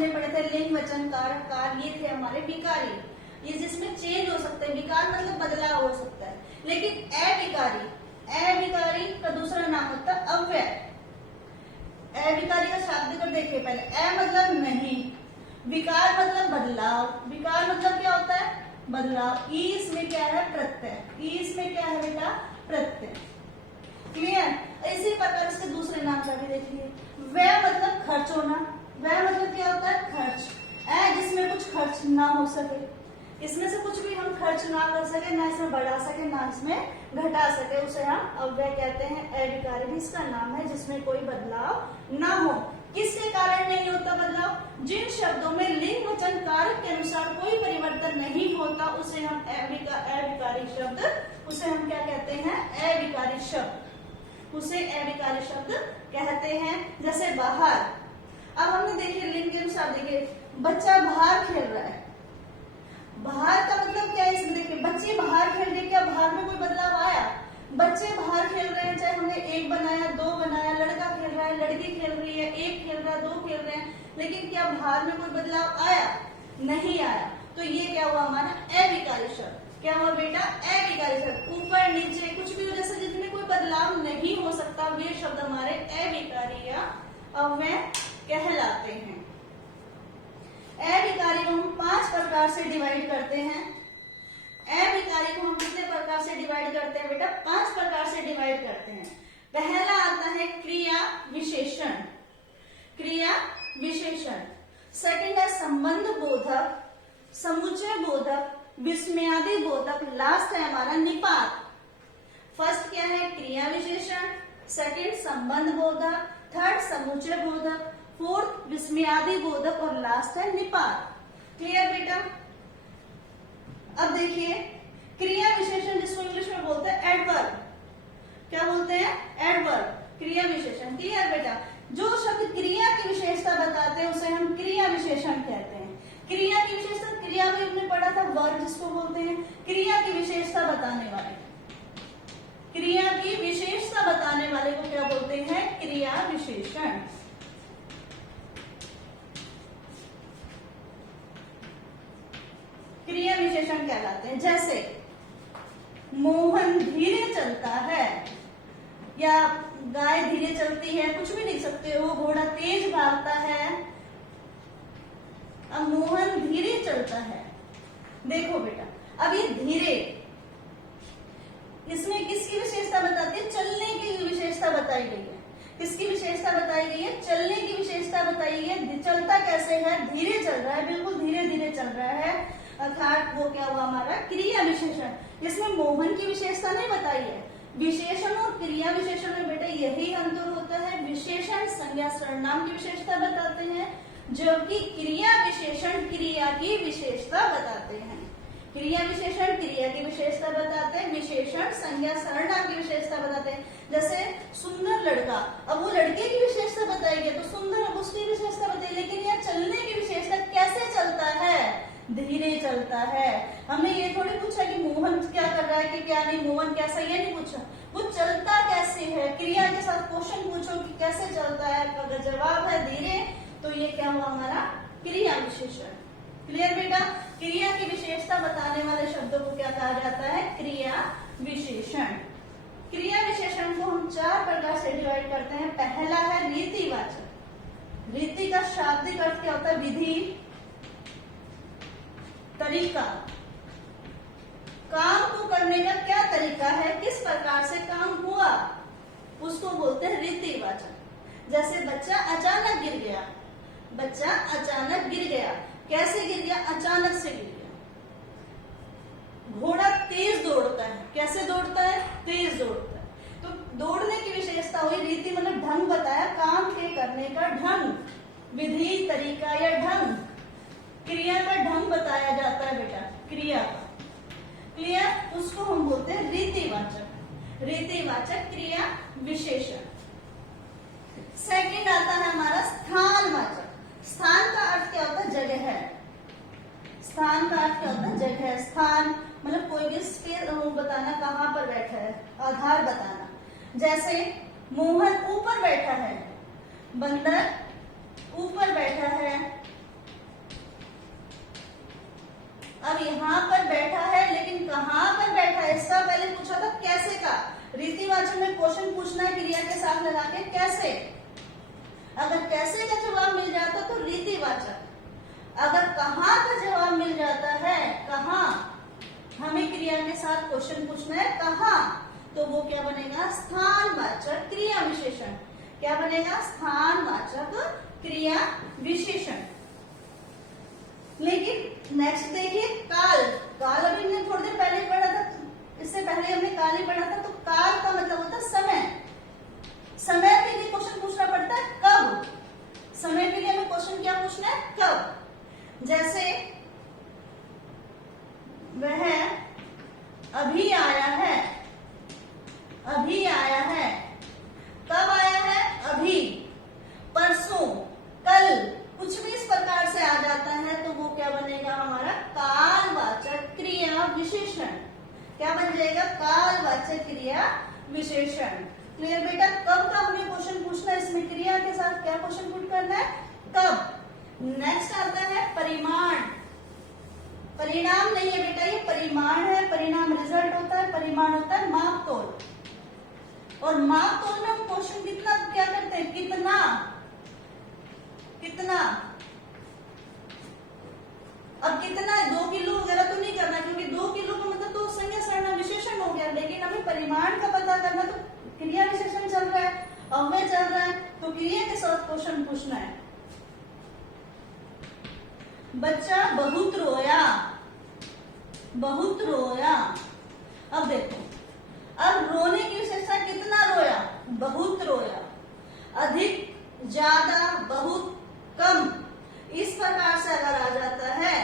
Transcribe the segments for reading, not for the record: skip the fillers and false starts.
हमने पढ़े थे लिंग वचन कारक कार, ये थे हमारे विकारी, ये जिसमें चेंज हो सकते हैं, विकार मतलब बदलाव हो सकता है। लेकिन अविकारी, अविकारी का दूसरा नाम होता है अव्यय। अविकारी का शाब्दिक अर्थ देखिए पहले, अ मतलब नहीं, विकार मतलब बदलाव, विकार मतलब क्या होता है बदलाव, ई इसमें क्या है प्रत्यय, ई इसमें क्या है बेटा प्रत्यय। क्लियर। इसी प्रकार इसके दूसरे नाम का भी देखिए, व्यय मतलब खर्च होना, व्यय मतलब क्या होता है खर्च, जिसमें कुछ खर्च ना हो सके, इसमें से कुछ भी हम खर्च ना कर सके, ना इसमें बढ़ा सके ना इसमें घटा सके, उसे हम अव्यय कहते हैं। अविकारी भी इसका नाम है जिसमें कोई बदलाव ना हो। किसके कारण नहीं होता बदलाव, जिन शब्दों में लिंग वचन कारक के अनुसार कोई परिवर्तन नहीं होता उसे हम अविकारी शब्द, उसे हम क्या कहते हैं अविकारी शब्द, उसे अविकारी शब्द कहते हैं। जैसे बाहर, अब हमने देखिए लिंग के अनुसार देखिए, बच्चा बाहर खेल रहा है, बाहर का मतलब क्या है इसमें देखिए, बच्चे बाहर खेल रहे, क्या बाहर में कोई बदलाव आया, बच्चे बाहर खेल रहे हैं, चाहे हमने एक बनाया दो बनाया, लड़का खेल रहा है लड़की खेल रही है, एक खेल रहा है दो खेल रहे हैं, लेकिन क्या बाहर में कोई बदलाव आया, नहीं आया, तो ये क्या हुआ हमारा अविकारी शब्द। क्या हुआ बेटा अविकारी शब्द, ऊपर नीचे कुछ भी वजह से जिसमें कोई बदलाव नहीं हो सकता, वे शब्द हमारे अविकारी या अव्यय कहलाते हैं। अविकारी को हम 5 प्रकार से डिवाइड करते हैं। अविकारी को हम कितने प्रकार से डिवाइड करते हैं बेटा, 5 प्रकार से डिवाइड करते हैं। पहला आता है क्रिया विशेषण, क्रिया विशेषण। सेकंड है संबंध बोधक, समुच्चय बोधक, विस्मयादि बोधक, लास्ट है हमारा निपात। फर्स्ट क्या है क्रिया विशेषण, सेकंड संबंध बोधक, थर्ड समुच्चय बोधक, फोर्थ विस्मयादि बोधक और लास्ट है निपात। क्लियर बेटा। अब देखिए क्रिया विशेषण जिसको इंग्लिश में बोलते हैं एडवर्ब, क्या बोलते हैं एडवर्ब, क्रिया विशेषण। क्लियर बेटा, जो शब्द क्रिया की विशेषता बताते हैं उसे हम क्रिया विशेषण कहते हैं। क्रिया की विशेषता, क्रिया में हमने पढ़ा था वर्ब जिसको बोलते हैं, क्रिया की विशेषता बताने वाले, क्रिया की विशेषता बताने वाले को क्या बोलते हैं क्रिया विशेषण। क्रिया विशेषण कहलाते हैं। जैसे मोहन धीरे चलता है, या गाय धीरे चलती है, कुछ भी लिख सकते हो, घोड़ा तेज भागता है। अब मोहन धीरे चलता है, देखो बेटा अब ये धीरे, इसमें किसकी विशेषता बताती है, चलने की विशेषता बताई गई है। किसकी विशेषता बताई गई है, चलने की विशेषता बताई गई है। चलता कैसे है, धीरे चल रहा है, बिल्कुल धीरे धीरे चल रहा है, अर्थात वो क्या हुआ हमारा क्रिया विशेषण। इसमें मोहन की विशेषता नहीं बताई है। विशेषण और क्रिया विशेषण में बेटा यही अंतर होता है, विशेषण संज्ञा सर्वनाम की विशेषता बताते हैं, जबकि क्रिया विशेषण क्रिया की विशेषता बताते हैं। क्रिया विशेषण क्रिया की विशेषता बताते हैं, विशेषण संज्ञा सर्वनाम की विशेषता बताते हैं। जैसे सुंदर लड़का, अब वो लड़के की विशेषता बताएगी तो सुंदर अब उसकी विशेषता बताइए, लेकिन यह चलने की विशेषता कैसे चलता है, धीरे चलता है। हमने ये थोड़ी पूछा कि मोहन क्या कर रहा है कि क्या नहीं, मोहन कैसा, ये नहीं पूछा, वो चलता कैसे है। क्रिया के साथ क्वेश्चन पूछो कि कैसे चलता है, अगर जवाब है धीरे तो ये क्या हुआ हमारा क्रिया विशेषण। क्लियर बेटा, क्रिया की विशेषता बताने वाले शब्दों को क्या कहा जाता है क्रिया विशेषण। क्रिया विशेषण को हम 4 प्रकार से डिवाइड करते हैं। पहला है रीतिवाचक। रीति का शाब्दिक अर्थ क्या होता है, विधि, तरीका, काम को करने का क्या तरीका है, किस प्रकार से काम हुआ, उसको बोलते हैं रीतिवाचक। जैसे बच्चा अचानक गिर गया, बच्चा अचानक गिर गया, कैसे गिर गया, अचानक से गिर गया। घोड़ा तेज दौड़ता है, कैसे दौड़ता है, तेज दौड़ता है। तो दौड़ने की विशेषता हुई, रीति मतलब ढंग बताया, काम के करने का ढंग, विधि तरीका या ढंग, क्रिया का ढंग बताया जाता है बेटा, क्रिया का। क्लियर, उसको हम बोलते हैं रीतिवाचक। रीतिवाचक क्रिया विशेषण। सेकंड आता है हमारा स्थानवाचक। स्थान का अर्थ क्या होता है, जगह है। स्थान का अर्थ क्या होता है, जगह। स्थान मतलब कोई भी स्पेस बताना, कहाँ पर बैठा है, आधार बताना। जैसे मोहन ऊपर बैठा है, बंदर ऊपर बैठा है, अब यहाँ पर बैठा है, लेकिन कहाँ पर बैठा है इसका पहले पूछा था कैसे का। रीतिवाचक में क्वेश्चन पूछना है क्रिया के साथ लगा के कैसे। अगर कैसे का जवाब मिल जाता तो रीतिवाचक, अगर कहाँ का जवाब मिल जाता है, कहाँ, हमें क्रिया के साथ क्वेश्चन पूछना है कहाँ, तो वो क्या बनेगा, स्थानवाचक क्रिया विशेषण। क्या बनेगा, स्थानवाचक क्रिया विशेषण। लेकिन नेक्स्ट देखिए काल। काल अभी हमने थोड़ी देर पहले पढ़ा था, इससे पहले हमने काल ही पढ़ा था। तो काल का मतलब होता है समय। समय के लिए क्वेश्चन पूछना पड़ता है कब। समय के लिए हमें क्वेश्चन क्या पूछना है, कब। जैसे वह अभी आया है, अभी आया है। कब आया है, अभी, परसों, कल, कुछ भी इस प्रकार से आ जाता है तो वो क्या बनेगा हमारा, कालवाचक क्रिया विशेषण। क्या बन जाएगा, कालवाचक क्रिया विशेषण। क्लियर बेटा। कब का हमें क्वेश्चन पूछना है, इसमें क्रिया के साथ क्या क्वेश्चन पुट करना है, कब। नेक्स्ट आता है परिमाण। परिणाम नहीं है बेटा, ये परिमाण है। परिणाम रिजल्ट होता है, परिमाण होता है माप तोल। और माप तोल में हम क्वेश्चन कितना क्या करते हैं, कितना, कितना। अब कितना है, 2 किलो वगैरह तो नहीं करना, क्योंकि 2 किलो का मतलब तो संज्ञा सर्वनाम विशेषण हो गया। लेकिन हमें परिमाण का पता करना, तो क्रिया विशेषण चल रहा है, अव्यय चल रहा है, तो क्रिया के साथ क्वेश्चन पूछना है। बच्चा बहुत रोया, बहुत रोया। अब देखो, अब रोने की विशेषता कितना रोया, बहुत रोया। अधिक, ज्यादा, बहुत, कम, इस प्रकार से अगर आ जाता है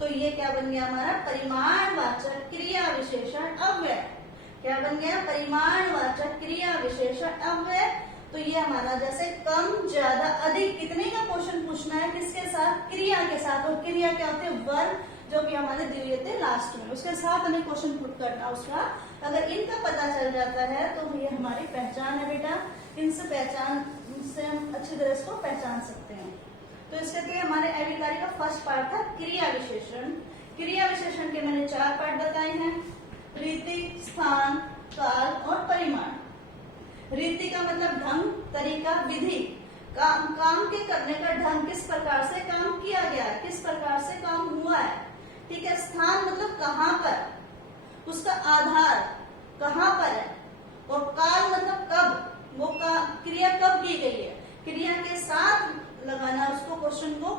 तो ये क्या बन गया हमारा, परिमाणवाचक क्रिया विशेषण अव्यय। क्या बन गया, परिमाणवाचक क्रिया विशेषण अव्यय। तो ये हमारा जैसे कम, ज्यादा, अधिक, कितने का क्वेश्चन पूछना है, किसके साथ, क्रिया के साथ। और क्रिया क्या होते हैं, वर्ब, जो कि हमारे दिए थे लास्ट में, उसके साथ हमें क्वेश्चन पुट करना उसका। अगर इनका पता चल जाता है तो ये हमारी पहचान है बेटा। इनसे पहचान से हम अच्छी तरह इसको पहचान सकते हैं। तो इसके लिए हमारे अभिकारी का फर्स्ट पार्ट था क्रिया विशेषण। क्रिया विशेषण के मैंने 4 पार्ट बताए हैं, रीति, स्थान, काल और परिमाण। रीति का मतलब ढंग, तरीका, विधि, काम के करने का ढंग, किस प्रकार से काम किया गया है, किस प्रकार से काम हुआ है। ठीक है। स्थान मतलब कहाँ पर, उसका आधार कहाँ पर है। और काल मतलब कब, वो क्रिया कब की गई है, क्रिया के साथ लगाना उसको, क्वेश्चन को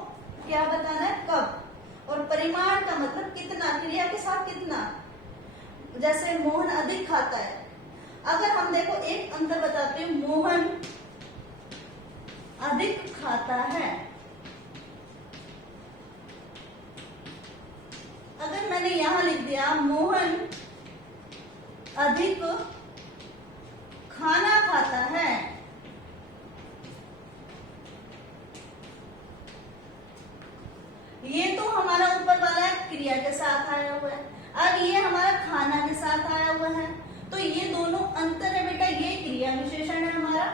क्या बताना है, कब। और परिमाण का मतलब कितना, क्रिया के साथ कितना। जैसे मोहन अधिक खाता है, अगर हम देखो एक अंतर बताते हैं, मोहन अधिक खाता है। अगर मैंने यहां लिख दिया मोहन अधिक खाना खाता है, ये तो हमारा ऊपर वाला क्रिया के साथ आया हुआ है। अब ये हमारा खाना के साथ आया हुआ है, तो ये दोनों अंतर है बेटा। ये क्रिया विशेषण है हमारा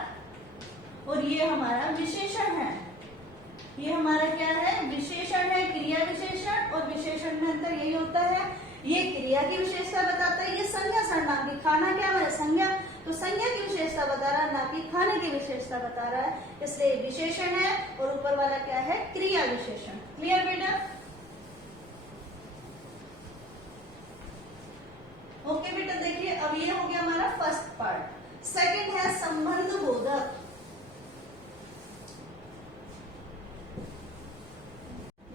और ये हमारा विशेषण है। ये हमारा क्या है, विशेषण है, क्रिया विशेषण। और विशेषण में अंतर यही होता है, ये क्रिया की विशेषता बताता है, ये संज्ञा सर्वनाम की। खाना क्या है, संज्ञा, तो संज्ञा की विशेषता बता रहा है, ना कि खाने की विशेषता बता रहा है। इसलिए विशेषण है और ऊपर वाला क्या है, क्रिया विशेषण। क्लियर बेटा। ओके बेटा। देखिए अब ये हो गया हमारा फर्स्ट पार्ट। सेकंड है संबंध बोधक।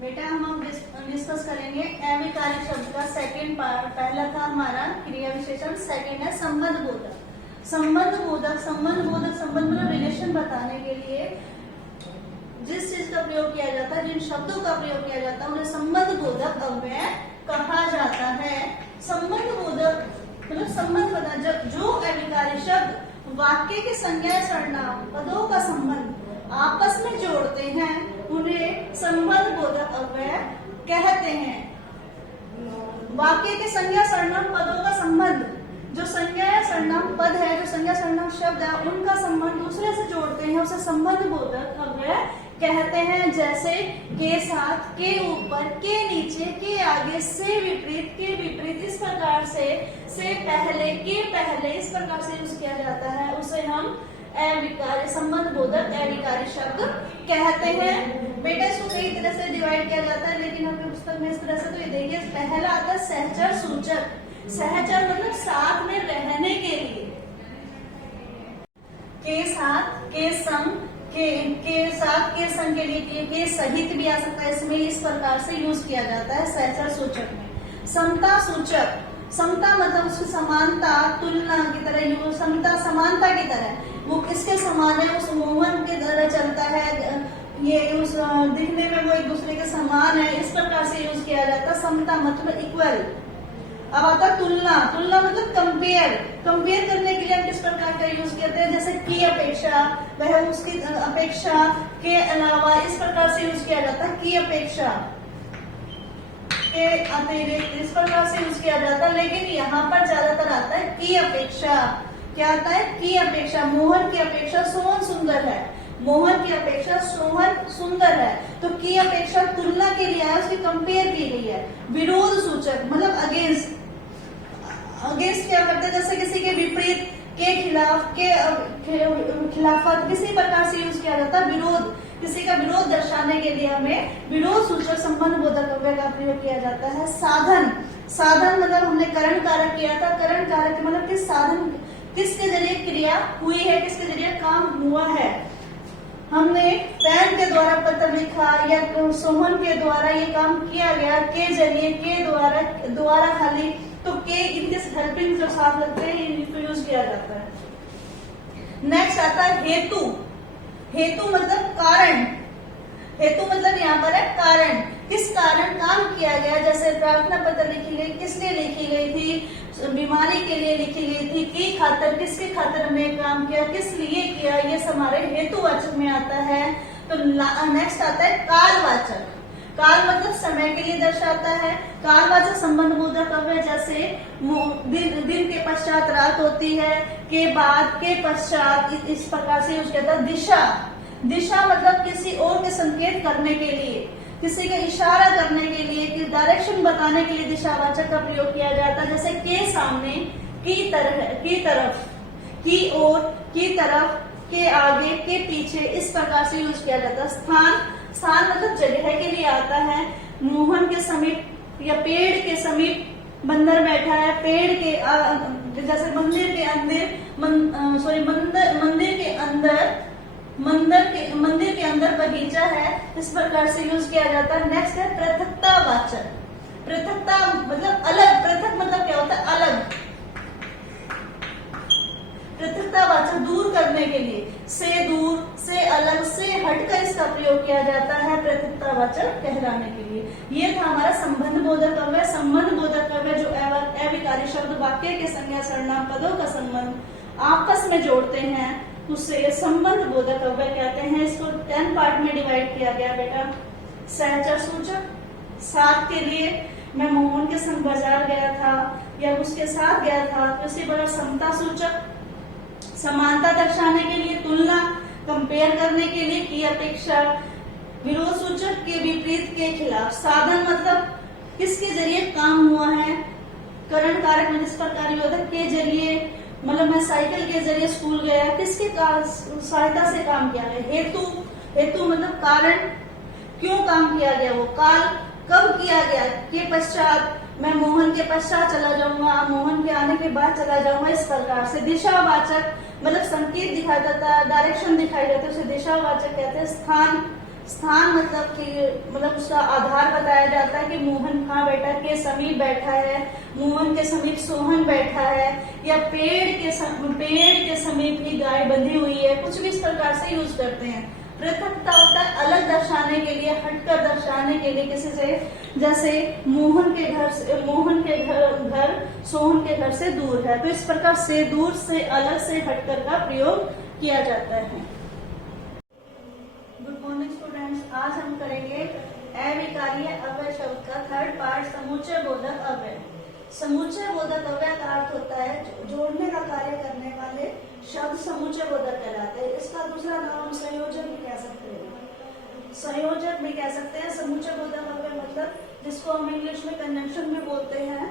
बेटा हम डिस्कस करेंगे अविकारी शब्द का सेकंड पार्ट। पहला था हमारा क्रिया विशेषण, सेकंड है संबंध बोधक। संबंध बोधक, संबंध बोधक, संबंध मतलब रिलेशन बताने के लिए जिस चीज का प्रयोग किया जाता है, जिन शब्दों का प्रयोग किया जाता है, उन्हें संबंध बोधक अव्यय कहा जाता है। संबंध बोधक मतलब संबंध बता, जब जो अविकारी शब्द वाक्य के संज्ञा सर्वनाम पदों का संबंध आपस में जोड़ते हैं, उन्हें संबंध बोधक अव्यय कहते हैं। वाक्य के संज्ञा सर्वनाम पदों का संबंध, जो संज्ञा या सर्वनाम पद है, जो संज्ञा सर्वनाम शब्द है, उनका संबंध दूसरे से जोड़ते हैं, उसे संबंध बोधक अव्यय कहते हैं, जैसे के साथ, के ऊपर, के नीचे, के आगे, से विपरीत, के विपरीत, इस प्रकार से पहले, के पहले, इस प्रकार से यूज किया जाता है, उसे हम अविकारी संबंध बोधक अविकारी शब्द कहते हैं। बेटा इसको कई तरह से डिवाइड किया जाता है, लेकिन हमें पुस्तक में इस तरह से तो ये देखिए, पहला आता है सहचर सूचक। सहचर मतलब साथ में रहने के लिए, के साथ, के संग, के साथ, के संग के लिए, के सहित भी आ सकता है, इसमें इस प्रकार से यूज किया जाता है सहचर सूचक में। समता सूचक, समता मतलब उसकी समानता, तुलना की तरह यूज, समता समानता की तरह, वो किसके समान है, उस मोहन की तरह चलता है, ये उस दिखने में वो एक दूसरे के समान है, इस प्रकार से यूज किया जाता है। समता मतलब इक्वल। अब आता तुलना, तुलना मतलब कंपेयर, कंपेयर करने के लिए हम किस प्रकार का यूज करते हैं, जैसे की अपेक्षा, वह उसकी अपेक्षा के अलावा, इस प्रकार से यूज किया जाता है। की अपेक्षा, के अतिरिक्त, इस प्रकार से यूज किया जाता है, लेकिन यहाँ पर ज्यादातर आता है की अपेक्षा। क्या आता है? की अपेक्षा। मोहन की अपेक्षा सोहन सुंदर है, मोहन की अपेक्षा सोहन सुंदर है, तो की अपेक्षा तुलना के लिए है, उसकी कंपेयर की गई है। विरोध सूचक मतलब अगेंस्ट, अगेंस्ट क्या करते हैं, जैसे किसी के विपरीत, के खिलाफ, के खिलाफत, किसी प्रकार से यूज किया जाता है। विरोध, किसी का विरोध दर्शाने के लिए हमें विरोध सूचक संबंध बोधक अव्यय का प्रयोग किया जाता है। साधन, साधन मतलब हमने करण कारक किया था, करण कारक मतलब किस साधन, किसके जरिए क्रिया हुई है, किसके जरिए काम हुआ है। हमने पेन के द्वारा पत्र लिखा या सोहन के द्वारा ये काम किया गया, के जरिए, के द्वारा, द्वारा खाली, तो के इनके हेल्पिंग जो साथ लगते हैं इनको यूज किया जाता है। नेक्स्ट आता है हेतु। हेतु मतलब कारण, हेतु मतलब यहाँ पर है कारण, किस कारण काम किया गया, जैसे प्रार्थना पत्र लिखी गई, किस लिए लिखी गई थी, बीमारी के लिए लिखी गई थी, की खातर, किसके खातर हमने काम किया, किस लिए किया, ये हमारे हेतुवाचक में आता है। तो नेक्स्ट आता है कालवाचक। काल मतलब समय के लिए दर्शाता है। कालवाचक संबंध बोधक अव्यय जैसे दिन के पश्चात रात होती है, के बाद, के पश्चात, इस प्रकार से यूज किया था। दिशा, दिशा मतलब किसी और के संकेत करने के लिए, किसी का इशारा करने के लिए, कि डायरेक्शन बताने के लिए दिशावाचक का प्रयोग किया जाता है। जैसे के सामने, की तरह, की तरफ, की ओर, की तरफ, के आगे, के पीछे, इस प्रकार से यूज किया जाता है। स्थान, स्थान मतलब जगह के लिए आता है। मोहन के समीप या पेड़ के समीप बंदर बैठा है, पेड़ के जैसे मंदिर के अंदर, मंदिर के अंदर, मंदिर के अंदर बगीचा है, इस प्रकार से यूज किया जाता है। नेक्स्ट है पृथकतावाचक। पृथकता मतलब अलग, पृथक मतलब क्या होता है, अलग। पृथकतावाचक दूर करने के लिए, से दूर, से अलग, से हटकर इसका प्रयोग किया जाता है पृथकतावाचक कहलाने के लिए। ये था हमारा संबंध बोधक अव्यय। संबंध बोधक अव्यय जो अविकारी शब्द वाक्य के संज्ञा सर्वनाम पदों का संबंध आपस में जोड़ते हैं, उसे संबंध बोधक अव्यय कहते हैं। इसको 10 पार्ट में डिवाइड किया गया बेटा। सहचर सूचक, साथ के लिए, मैं मोहन के संग बाजार गया था या उसके साथ गया था, तो इसी प्रकार समता सूचक, समानता दर्शाने के लिए, तुलना, कंपेयर करने के लिए, की अपेक्षा, विरोध सूचक, के विपरीत, के खिलाफ। साधन मतलब किसके जरिए काम हुआ है, करण कारक में जिस प्रकार होता है, के जरिए मतलब मैं साइकिल के जरिए स्कूल गया, किसके सहायता से काम किया गया। हेतु, हेतु मतलब कारण, क्यों काम किया गया, वो काल, कब किया गया, के पश्चात, मैं मोहन के पश्चात चला जाऊंगा, मोहन के आने के बाद चला जाऊंगा, इस प्रकार से। दिशावाचक मतलब संकेत दिखाई देता है, डायरेक्शन दिखाई देता है, उसे दिशावाचक कहते हैं। स्थान, स्थान मतलब कि मतलब उसका आधार बताया जाता है कि मोहन कहाँ बैठा है, के समीप बैठा है, मोहन के समीप सोहन बैठा है, या पेड़ के समीप ही गाय बंधी हुई है, कुछ भी इस प्रकार से यूज करते हैं। पृथकता होता है अलग दर्शाने के लिए, हटकर दर्शाने के लिए किसी से, जैसे मोहन के घर सोहन के घर से दूर है, तो इस प्रकार से, दूर से, अलग से, हटकर का प्रयोग किया जाता है। गुड मॉर्निंग स्टूडेंट्स, आज हम करेंगे अविकारीय अव्यय शब्द का 3rd पार्ट, समुच्चय बोधक अव्यय। समुच्चय बोधक अव्यय का अर्थ होता है जोड़ने का कार्य करने वाले शब्द समुच्चय बोधक कहलाते हैं। इसका दूसरा नाम हम संयोजक भी कह सकते हैं। जिसको हम इंग्लिश में कंजंक्शन भी बोलते हैं।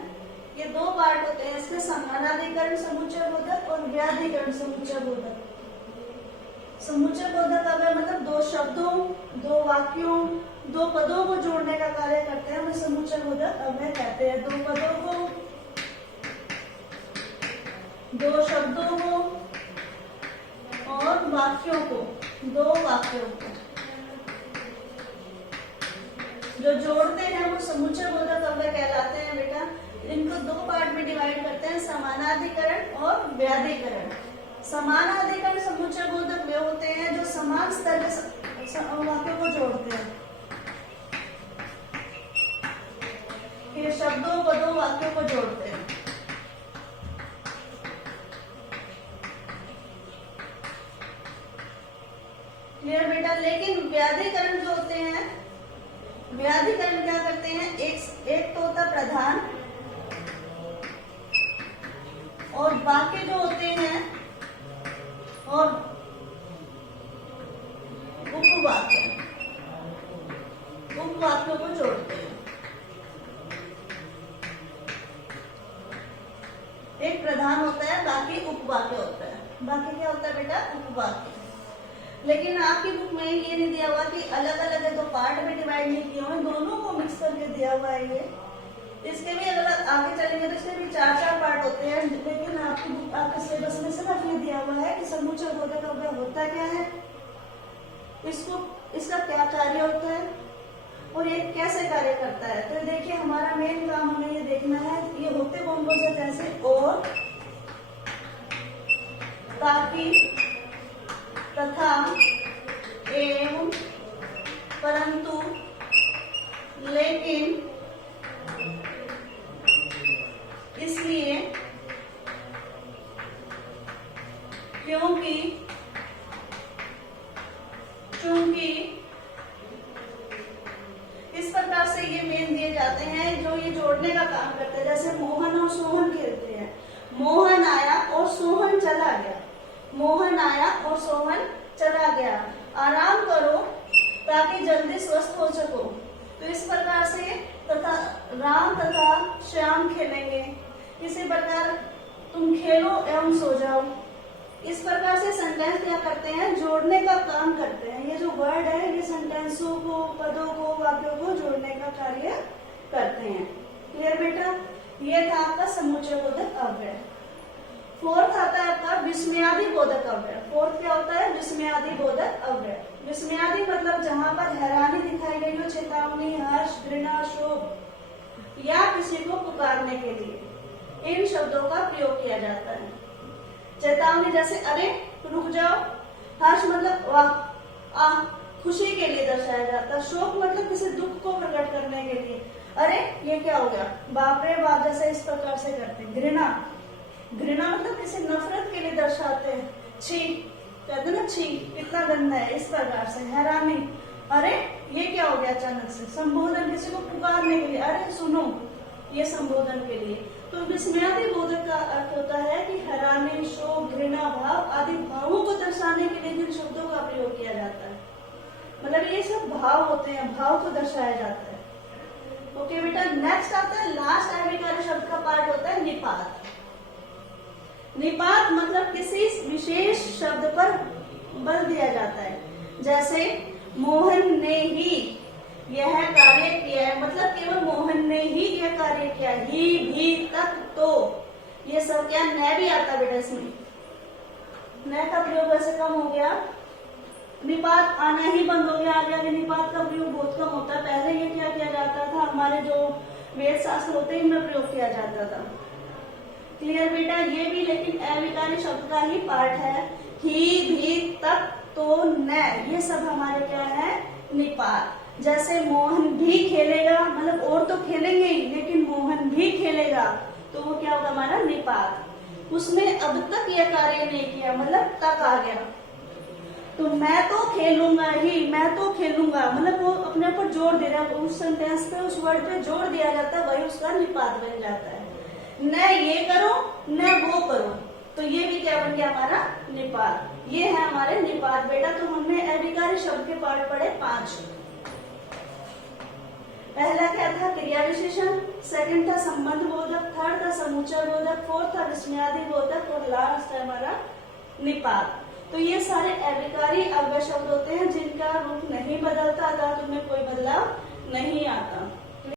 ये दो पार्ट होते हैं इसमें, समानाधिकरण समुच्चय बोधक और व्याधिकरण समुच्चय बोधक। समुच्चय बोधक अगर मतलब दो शब्दों, दो वाक्यों, दो पदों को जोड़ने का कार्य करते हैं, हमें समुच्चय बोधक अव्यय कहते हैं। दो पदों को, दो शब्दों को और वाक्यों को, दो वाक्यों को जो जोड़ते हैं वो समुच्चय बोधक अव्यय कहलाते हैं बेटा। इनको दो पार्ट में डिवाइड करते हैं, समानाधिकरण और व्याधिकरण। समानाधिकरण समुच्चय बोधक वे होते हैं जो समान स्तर के वाक्यों को जोड़ते हैं। ये शब्दों, पदों, वाक्यों को जोड़ते हैं। क्लियर बेटा। लेकिन व्याधिकरण जो होते हैं, व्याधिकरण क्या करते हैं, एक तो होता प्रधान और बाकी जो होते हैं और उपवाक्य, उपवाक्यों को जोड़ते हैं। एक प्रधान होता है, बाकी उपवाक्य होता है। बाकी क्या होता है बेटा, उपवाक्य। लेकिन आपकी बुक में ये नहीं दिया हुआ कि अलग अलग है, तो पार्ट में डिवाइड नहीं किया हुआ, दोनों को मिक्स करके दिया हुआ है ये। इसके भी अगर आगे चलेंगे तो इसके भी चार चार पार्ट होते हैं, लेकिन आपकी बुक, आपके सिलेबस में सिर्फ ये दिया हुआ है कि समुच्चय बोधक अव्यय होता क्या है, इसको, इसका क्या कार्य होता है और ये कैसे कार्य करता है। तो देखिए हमारा मेन काम हमें ये देखना है ये होते कौन कौन से, जैसे और, ताकि, तथा, एवं, परंतु, लेकिन, इसलिए, क्योंकि, चूंकि, इस प्रकार से ये मेन दिए जाते हैं जो ये जोड़ने का काम करते हैं। जैसे मोहन और सोहन खेलते हैं, मोहन आया और सोहन चला गया, मोहन आया और सोहन चला गया। आराम करो ताकि जल्दी स्वस्थ हो सको। तो इस प्रकार से तथा राम तथा श्याम खेलेंगे, इसी प्रकार तुम खेलो एवं सो जाओ। इस प्रकार से सेंटेंस क्या करते हैं, जोड़ने का काम करते हैं। ये जो वर्ड है ये सेंटेंसों को, पदों को, वाक्यों को जोड़ने का कार्य करते हैं। क्लियर बेटा। ये था आपका समुच्चय बोधक अव्यय। फोर्थ आता है आपका विस्मयादि बोधक अव्यय। फोर्थ क्या होता है, विस्मयादि बोधक अव्यय। विस्मयादि मतलब जहां पर हैरानी दिखाई गई हो, चेतावनी, हर्ष, घृणा, शोक या किसी को पुकारने के लिए इन शब्दों का प्रयोग किया जाता है। चेतावनी जैसे अरे रुक जाओ, हर्ष मतलब वाह, खुशी के लिए दर्शाया जाता है। शोक मतलब किसी दुख को प्रकट करने के लिए, अरे ये क्या हो गया, बाप रे बाप, जैसे इस प्रकार से करते हैं। घृणा, घृणा मतलब किसी नफरत के लिए दर्शाते हैं। छी, कहते ना छी कितना गंदा है, इस प्रकार से। हैरानी, अरे ये क्या हो गया अचानक से। संबोधन किसी को पुकारने के लिए, अरे सुनो, ये संबोधन के लिए। तो विस्मयादि बोधक का अर्थ होता है कि हैरानी, शोक, घृणा भाव आदि भावों को दर्शाने के लिए जिन शब्दों का प्रयोग किया जाता है, मतलब ये सब भाव होते हैं, भाव को दर्शाया जाता है। ओके बेटा। नेक्स्ट आता है लास्ट अभिकारी शब्द का पार्ट होता है निपात। निपात मतलब किसी विशेष शब्द पर बल दिया जाता है। जैसे मोहन ने ही यह कार्य किया है, मतलब केवल मोहन ने ही यह कार्य किया। ही, भी, तक, तो, ये सब क्या, न भी आता बेटा इसमें। न का प्रयोग वैसे कम हो गया, निपात आना ही बंद हो गया। आगे निपात का प्रयोग बहुत कम होता है। पहले ये क्या किया जाता था, हमारे जो वेद शास्त्र होते हैं इनमें प्रयोग किया जाता था। क्लियर बेटा। ये भी लेकिन अविकारी शब्द का ही पार्ट है। ही, भी, तक, तो, न, ये सब हमारे क्या है, निपात। जैसे मोहन भी खेलेगा, मतलब और तो खेलेंगे ही, लेकिन मोहन भी खेलेगा, तो वो क्या होगा हमारा निपात। उसने अब तक यह कार्य नहीं किया, मतलब तक आ गया। तो मैं तो खेलूंगा ही, मैं तो खेलूंगा, मतलब वो अपने ऊपर जोर दे रहा है, उस सेंटेंस पे, उस वर्ड पे जोर दिया जाता है, वही उसका निपात बन जाता है। न ये करो, न वो करो, तो ये भी क्या बन गया हमारा निपात। ये है हमारे निपात बेटा। तो हमने अविकारी शब्द के पार्ट पढ़े 5। पहला क्या था, क्रिया विशेषण, सेकंड था संबंध बोधक, थर्ड था समुच्चय बोधक, फोर्थ था विस्मयादि बोधक और लास्ट है हमारा निपात। तो ये सारे अविकारी अव्यय शब्द होते हैं जिनका रूप नहीं बदलता था, तो उनमें कोई बदलाव नहीं आता।